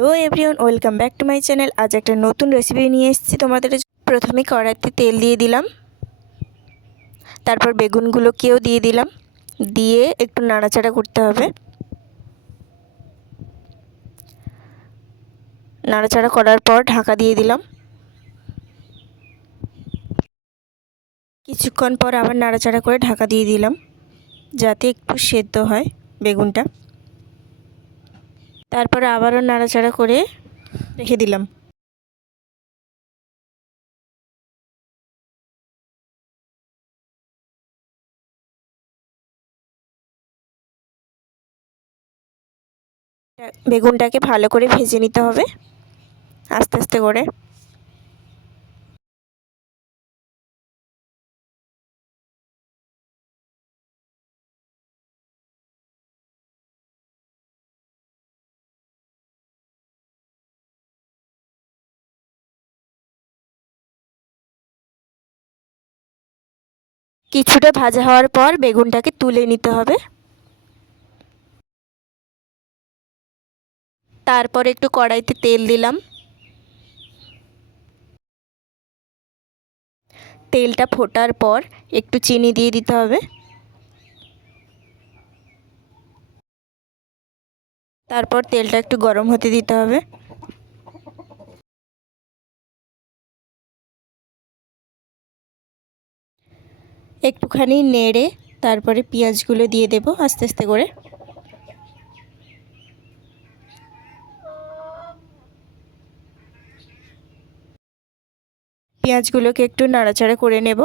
Hello everyone, welcome back to my channel. আজ একটা নতুন রেসিপি নিয়ে এসেছি তোমাদের। প্রথমে কড়াইতে তেল দিয়ে দিলাম, তারপর বেগুনগুলোকেও দিয়ে দিলাম, দিয়ে একটু নাড়াচাড়া করতে হবে। নাড়াচাড়া করার পর ঢাকা দিয়ে দিলাম। কিছুক্ষণ পর আবার নাড়াচাড়া করে ঢাকা দিয়ে দিলাম, যাতে একটু সেদ্ধ হয় বেগুনটা। তারপর আবারও নাড়াচাড়া করে রেখে দিলাম। বেগুনটাকে ভালো করে ভেজে নিতে হবে আস্তে আস্তে করে। কিছুটা ভাজা হওয়ার পর বেগুনটাকে তুলে নিতে হবে। তারপর একটু কড়াইতে তেল দিলাম। তেলটা ফোটার পর একটু চিনি দিয়ে দিতে হবে। তারপর তেলটা একটু গরম হতে দিতে হবে। একটুখানি নেড়ে তারপরে পেঁয়াজগুলো দিয়ে দেব আস্তে আস্তে করে। পেঁয়াজগুলোকে একটু নাড়াচাড়া করে নেব।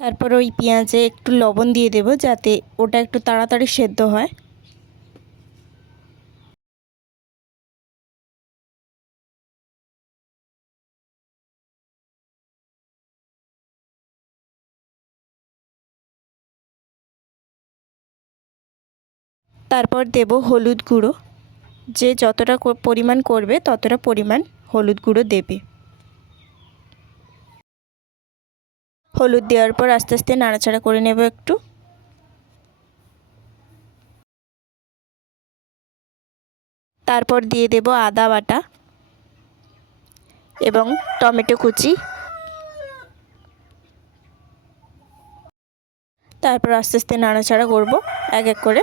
তারপর ওই পেঁয়াজে একটু লবণ দিয়ে দেব, যাতে ওটা একটু তাড়াতাড়ি সেদ্ধ হয়। তারপর দেব হলুদ গুঁড়ো। যে যতটা পরিমাণ করবে ততটা পরিমাণ হলুদ গুঁড়ো দেবে। হলুদ দেওয়ার পর আস্তে আস্তে নাড়াচাড়া করে নেব একটু। তারপর দিয়ে দেব আদা বাটা এবং টমেটো কুচি। তারপর আস্তে আস্তে নাড়াচাড়া করব এক এক করে।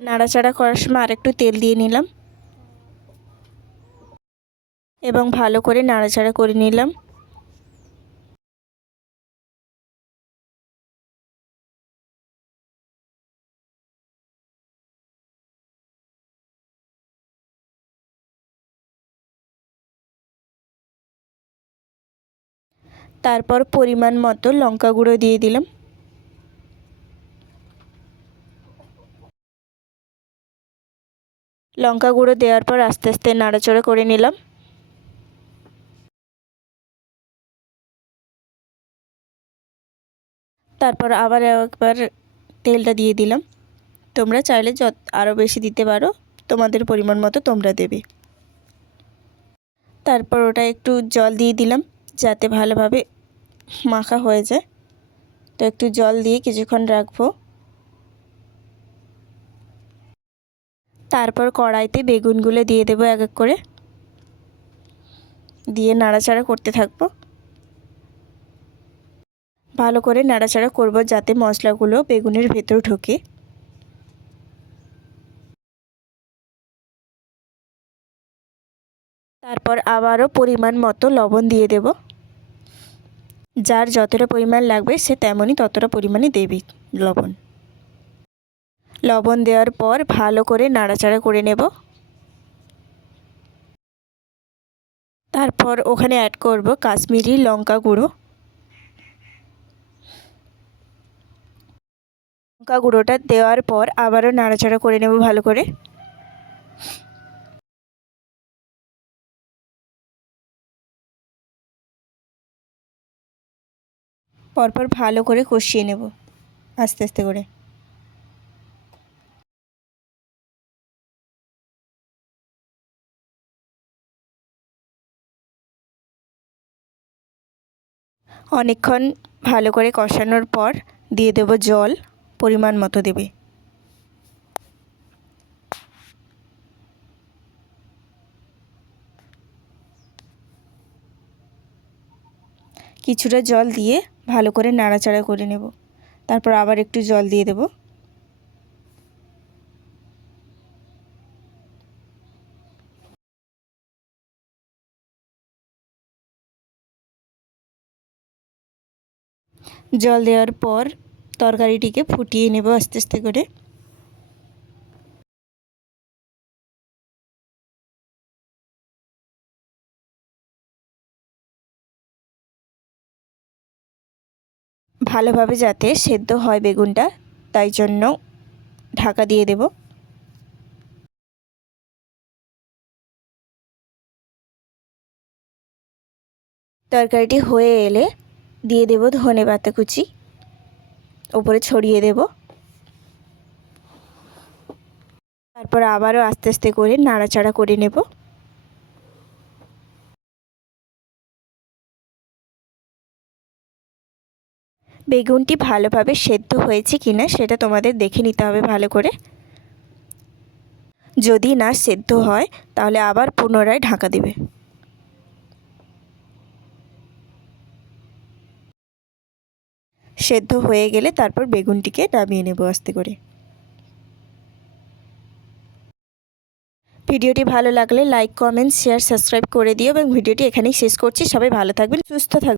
নাড়াচাড়া করার সময় আরেকটু তেল দিয়ে নিলাম এবং ভালো করে নাড়াচাড়া করে নিলাম। তারপর পরিমাণ মতো লঙ্কা গুঁড়ো দিয়ে দিলাম। লঙ্কা গুঁড়ো দেওয়ার পর আস্তে আস্তে নাড়াচাড়া করে নিলাম। তারপর আবার একবার তেলটা দিয়ে দিলাম। তোমরা চাইলে আরও বেশি দিতে পারো, তোমাদের পরিমাণ মতো তোমরা দেবে। তারপর ওটা একটু জল দিয়ে দিলাম, যাতে ভালোভাবে মাখা হয়ে যায়। তো একটু জল দিয়ে কিছুক্ষণ রাখবো। তারপর কড়াইতে বেগুনগুলো দিয়ে দেবো এক এক করে, দিয়ে নাড়াচাড়া করতে থাকবো। ভালো করে নাড়াচাড়া করব যাতে মশলাগুলো বেগুনের ভেতর ঢোকে। তারপর আবারও পরিমাণ মতো লবণ দিয়ে দেব। যার যতটা পরিমাণ লাগবে সে তেমনই ততটা পরিমাণে দেবে লবণ। লবণ দেওয়ার পর ভালো করে নাড়াচাড়া করে নেব। তারপর ওখানে অ্যাড করব কাশ্মীরি লঙ্কা গুঁড়ো। লঙ্কা গুঁড়োটা দেওয়ার পর আবারও নাড়াচাড়া করে নেব ভালো করে। পরপর ভালো করে কষিয়ে নেব আস্তে আস্তে করে। অনেকক্ষণ ভালো করে কষানোর পর দিয়ে দেব জল, পরিমাণ মতো দেবে। কিছুটা জল দিয়ে ভালো করে নাড়াচাড়া করে নেব। তারপর আবার একটু জল দিয়ে দেব। জল দেওয়ার পর তরকারিটিকে ফুটিয়ে নেব আস্তে আস্তে করে। ভালোভাবে যাতে সেদ্ধ হয় বেগুনটা, তাই জন্য ঢাকা দিয়ে দেব। তরকারিটি হয়ে এলে দিয়ে দেব ধনেপাতা কুচি, উপরে ছড়িয়ে দেব। তারপর আবারও আস্তে আস্তে করে নাড়াচাড়া করে নেব। বেগুনটি ভালোভাবে সেদ্ধ হয়েছে কিনা সেটা তোমাদের দেখে নিতে হবে ভালো করে। যদি না সেদ্ধ হয় তাহলে আবার পুনরায় ঢাকা দেবে। সেদ্ধ হয়ে গেলে তারপর বেগুনটিকে নামিয়ে নেব আস্তে করে। ভিডিওটি ভালো লাগলে লাইক, কমেন্ট, শেয়ার, সাবস্ক্রাইব করে দিও এবং ভিডিওটি এখানেই শেষ করছি। সবাই ভালো থাকবেন, সুস্থ থাকবেন।